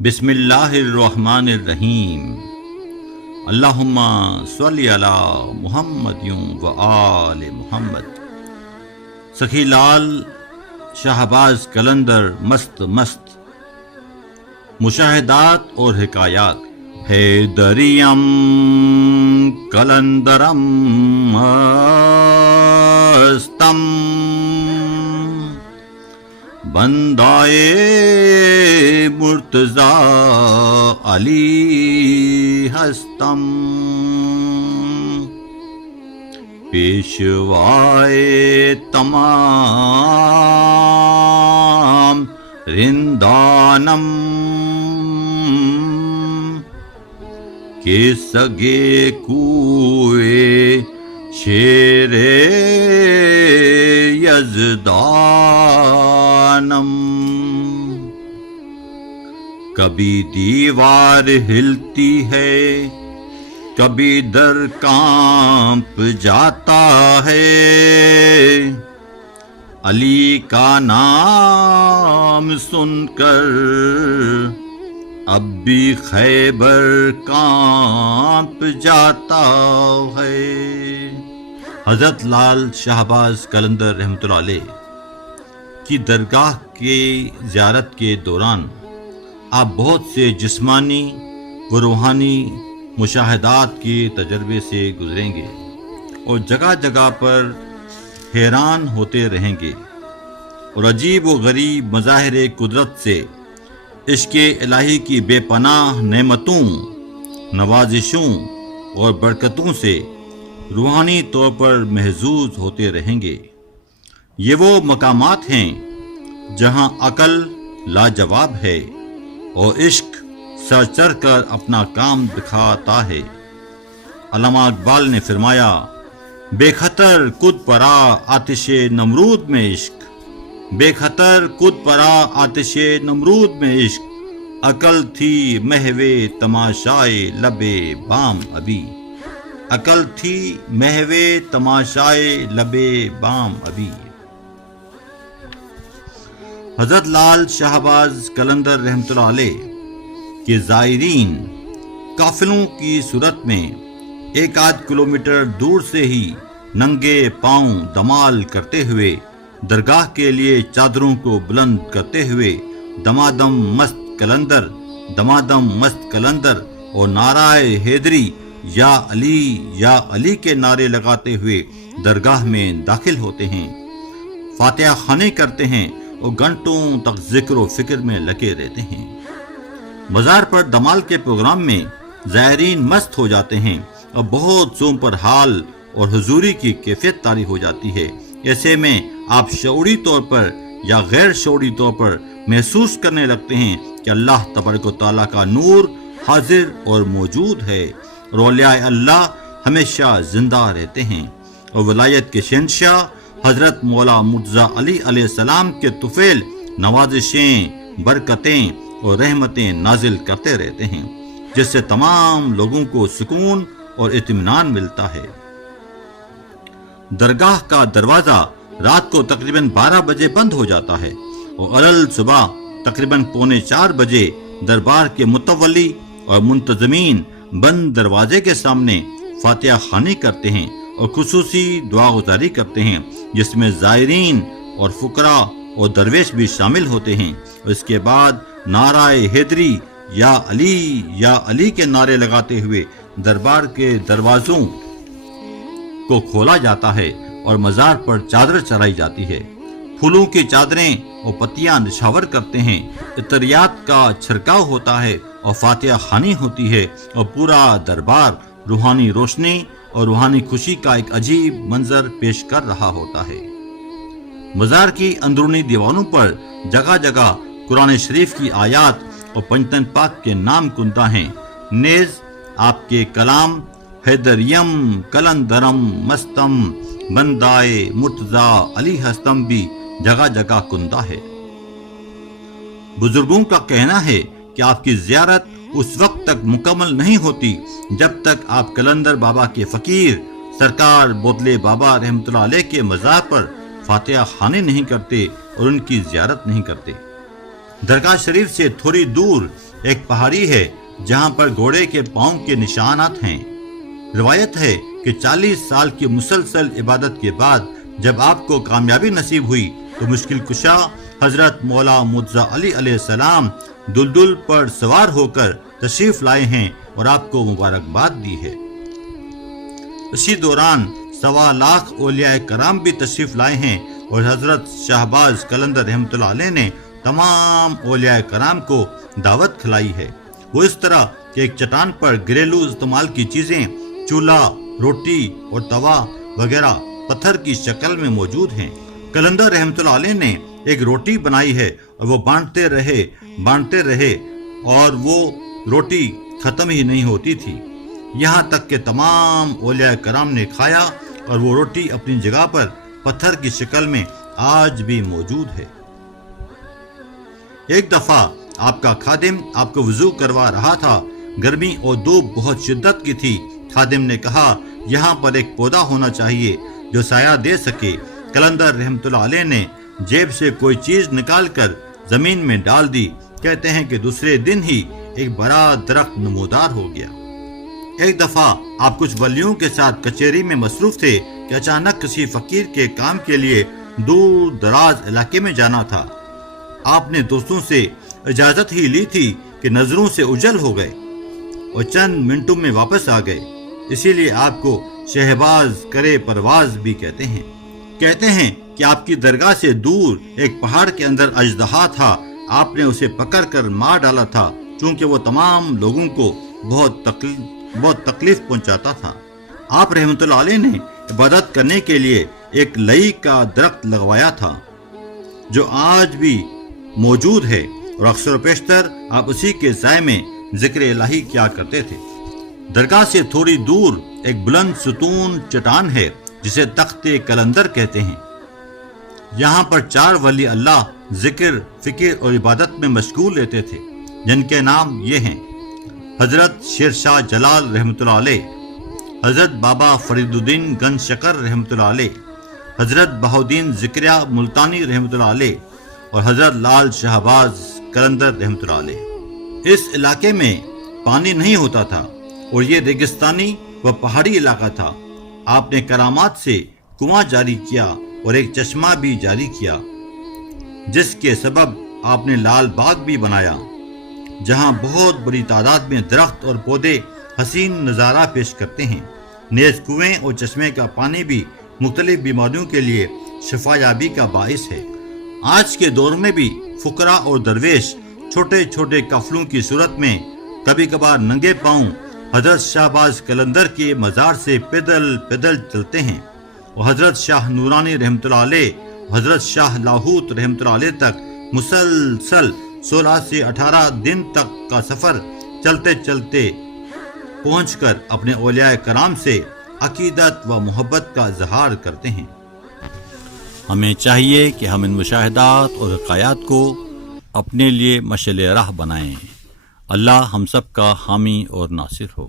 بسم اللہ الرحمن الرحیم، اللہم صلی علی محمد و آل محمد۔ سخی لال شہباز قلندر مست مشاہدات اور حکایات۔ حیدریم قلندرم مستم بندائے مرتضی علی ہستم، پیشوائے تمام رندانم کے سگے کوئے شیر یزدانم۔ کبھی دیوار ہلتی ہے، کبھی در کانپ جاتا ہے، علی کا نام سن کر اب بھی خیبر کانپ جاتا ہے۔ حضرت لال شہباز قلندر رحمۃ اللہ علیہ کی درگاہ کی زیارت کے دوران آپ بہت سے جسمانی و روحانی مشاہدات کے تجربے سے گزریں گے اور جگہ جگہ پر حیران ہوتے رہیں گے، اور عجیب و غریب مظاہر قدرت سے، عشق الہی کی بے پناہ نعمتوں، نوازشوں اور برکتوں سے روحانی طور پر محظوظ ہوتے رہیں گے۔ یہ وہ مقامات ہیں جہاں عقل لاجواب ہے اور عشق سر چڑھ کر اپنا کام دکھاتا ہے۔ علامہ اقبال نے فرمایا، بے خطر کود پڑا آتش نمرود میں عشق، بے خطر کود پڑا آتش نمرود میں عشق، عقل تھی محو تماشائے لب بام ابھی، عقل تھی محو تماشائے لب بام ابھی۔ حضرت لال شہباز قلندر رحمۃ اللہ علیہ کے زائرین قافلوں کی صورت میں ایک آدھ کلومیٹر دور سے ہی ننگے پاؤں دمال کرتے ہوئے درگاہ کے لیے چادروں کو بلند کرتے ہوئے دمادم مست قلندر اور نعرہ حیدری یا علی کے نعرے لگاتے ہوئے درگاہ میں داخل ہوتے ہیں، فاتحہ خوانی کرتے ہیں اور گھنٹوں تک ذکر و فکر میں لگے رہتے ہیں۔ مزار پر دمال کے پروگرام میں زائرین مست ہو جاتے ہیں اور بہت زوم پر حال اور حضوری کی کیفیت طاری ہو جاتی ہے۔ ایسے میں آپ شعوری طور پر یا غیر شعوری طور پر محسوس کرنے لگتے ہیں کہ اللہ تبارک و تعالیٰ کا نور حاضر اور موجود ہے، اور اولیاء اللہ ہمیشہ زندہ رہتے ہیں، اور ولایت کے شہنشاہ حضرت مولا مرتضی علی علیہ السلام کے طفیل نوازشیں، برکتیں اور رحمتیں نازل کرتے رہتے ہیں، جس سے تمام لوگوں کو سکون اور اطمینان ملتا ہے۔ درگاہ کا دروازہ رات کو تقریباً 12 بجے بند ہو جاتا ہے، اور علل صبح تقریباً 3:45 بجے دربار کے متولی اور منتظمین بند دروازے کے سامنے فاتحہ خوانی کرتے ہیں اور خصوصی دعا گزاری کرتے ہیں، جس میں زائرین اور فقراء اور درویش بھی شامل ہوتے ہیں، اور اس کے بعد نعرہ حیدری یا علی کے نعرے لگاتے ہوئے دربار کے دروازوں کو کھولا جاتا ہے اور مزار پر چادر چڑھائی جاتی ہے، پھولوں کی چادریں اور پتیاں نشاور کرتے ہیں، عطریات کا چھڑکاؤ ہوتا ہے اور فاتحہ خوانی ہوتی ہے، اور پورا دربار روحانی روشنی اور روحانی خوشی کا ایک عجیب منظر پیش کر رہا ہوتا ہے۔ مزار کی اندرونی دیواروں پر جگہ جگہ قرآن شریف کی آیات اور پنجتن پاک کے نام کندہ ہیں، نیز آپ کے کلام حیدریم قلندرم مستم بندائے مرتضی علی ہستم بھی جگہ جگہ کندہ ہے۔ بزرگوں کا کہنا ہے کہ آپ کی زیارت اس وقت تک مکمل نہیں ہوتی جب تک آپ قلندر بابا کے فقیر سرکار بودلے بابا رحمۃ اللہ علیہ کے مزار پر فاتحہ خوانی نہیں کرتے اور ان کی زیارت نہیں کرتے۔ درگاہ شریف سے تھوڑی دور ایک پہاڑی ہے جہاں پر گھوڑے کے پاؤں کے نشانات ہیں۔ روایت ہے کہ 40 سال کی مسلسل عبادت کے بعد جب آپ کو کامیابی نصیب ہوئی تو مشکل کشا حضرت مولا مرتضیٰ علی علیہ السلام دلدل پر سوار ہو کر تشریف لائے ہیں اور آپ کو مبارکباد دی ہے۔ اسی دوران 1.25 لاکھ اولیاء کرام بھی تشریف لائے ہیں اور حضرت شہباز قلندر رحمۃ اللہ علیہ نے تمام اولیاء کرام کو دعوت کھلائی ہے۔ وہ اس طرح کہ ایک چٹان پر گھریلو استعمال کی چیزیں چولہا، روٹی اور توا وغیرہ پتھر کی شکل میں موجود ہیں۔ قلندر رحمۃ اللہ علیہ نے ایک روٹی بنائی ہے اور وہ بانٹتے رہے اور وہ روٹی ختم ہی نہیں ہوتی تھی، یہاں تک کہ تمام اولیاء کرام نے کھایا اور وہ روٹی اپنی جگہ پر پتھر کی شکل میں آج بھی موجود ہے۔ ایک دفعہ آپ کا خادم آپ کو وضو کروا رہا تھا، گرمی اور دھوپ بہت شدت کی تھی۔ خادم نے کہا یہاں پر ایک پودا ہونا چاہیے جو سایہ دے سکے۔ قلندر رحمۃ اللہ علیہ نے جیب سے کوئی چیز نکال کر زمین میں ڈال دی۔ کہتے ہیں کہ دوسرے دن ہی ایک بڑا درخت نمودار ہو گیا۔ ایک دفعہ آپ کچھ ولیوں کے ساتھ کچہری میں مصروف تھے کہ اچانک کسی فقیر کے کام کے لیے دور دراز علاقے میں جانا تھا۔ آپ نے دوستوں سے اجازت ہی لی تھی کہ نظروں سے اوجھل ہو گئے اور چند منٹوں میں واپس آ گئے، اسی لیے آپ کو شہباز کرے پرواز بھی کہتے ہیں کہ آپ کی درگاہ سے دور ایک پہاڑ کے اندر اژدہا تھا، آپ نے اسے پکڑ کر مار ڈالا تھا چونکہ وہ تمام لوگوں کو بہت تکلیف پہنچاتا تھا۔ آپ رحمۃ اللہ علیہ نے عبادت کرنے کے لیے ایک لئی کا درخت لگوایا تھا جو آج بھی موجود ہے اور اکثر و بیشتر آپ اسی کے سائے میں ذکر الہی کیا کرتے تھے۔ درگاہ سے تھوڑی دور ایک بلند ستون چٹان ہے جسے تخت قلندر کہتے ہیں۔ یہاں پر 4 ولی اللہ ذکر، فکر اور عبادت میں مشغول رہتے تھے، جن کے نام یہ ہیں: حضرت شیر شاہ جلال رحمۃ اللہ علیہ، حضرت بابا فرید الدین گنج شکر رحمۃ اللہ علیہ، حضرت بہاؤالدین ذکریہ ملتانی رحمۃ اللہ علیہ اور حضرت لال شہباز قلندر رحمۃ اللہ علیہ۔ اس علاقے میں پانی نہیں ہوتا تھا اور یہ ریگستانی و پہاڑی علاقہ تھا۔ آپ نے کرامات سے کنواں جاری کیا اور ایک چشمہ بھی جاری کیا، جس کے سبب آپ نے لال باغ بھی بنایا، جہاں بہت بڑی تعداد میں درخت اور پودے حسین نظارہ پیش کرتے ہیں۔ نیز کنویں اور چشمے کا پانی بھی مختلف بیماریوں کے لیے شفا یابی کا باعث ہے۔ آج کے دور میں بھی فقراء اور درویش چھوٹے چھوٹے قافلوں کی صورت میں کبھی کبھار ننگے پاؤں حضرت شہباز قلندر کے مزار سے پیدل چلتے ہیں اور حضرت شاہ نورانی رحمۃ اللہ علیہ، حضرت شاہ لاہوت رحمۃ اللہ علیہ تک مسلسل 16 سے 18 دن تک کا سفر چلتے چلتے پہنچ کر اپنے اولیاء کرام سے عقیدت و محبت کا اظہار کرتے ہیں۔ ہمیں چاہیے کہ ہم ان مشاہدات اور حقائق کو اپنے لیے مشعل راہ بنائیں۔ اللہ ہم سب کا حامی اور ناصر ہو۔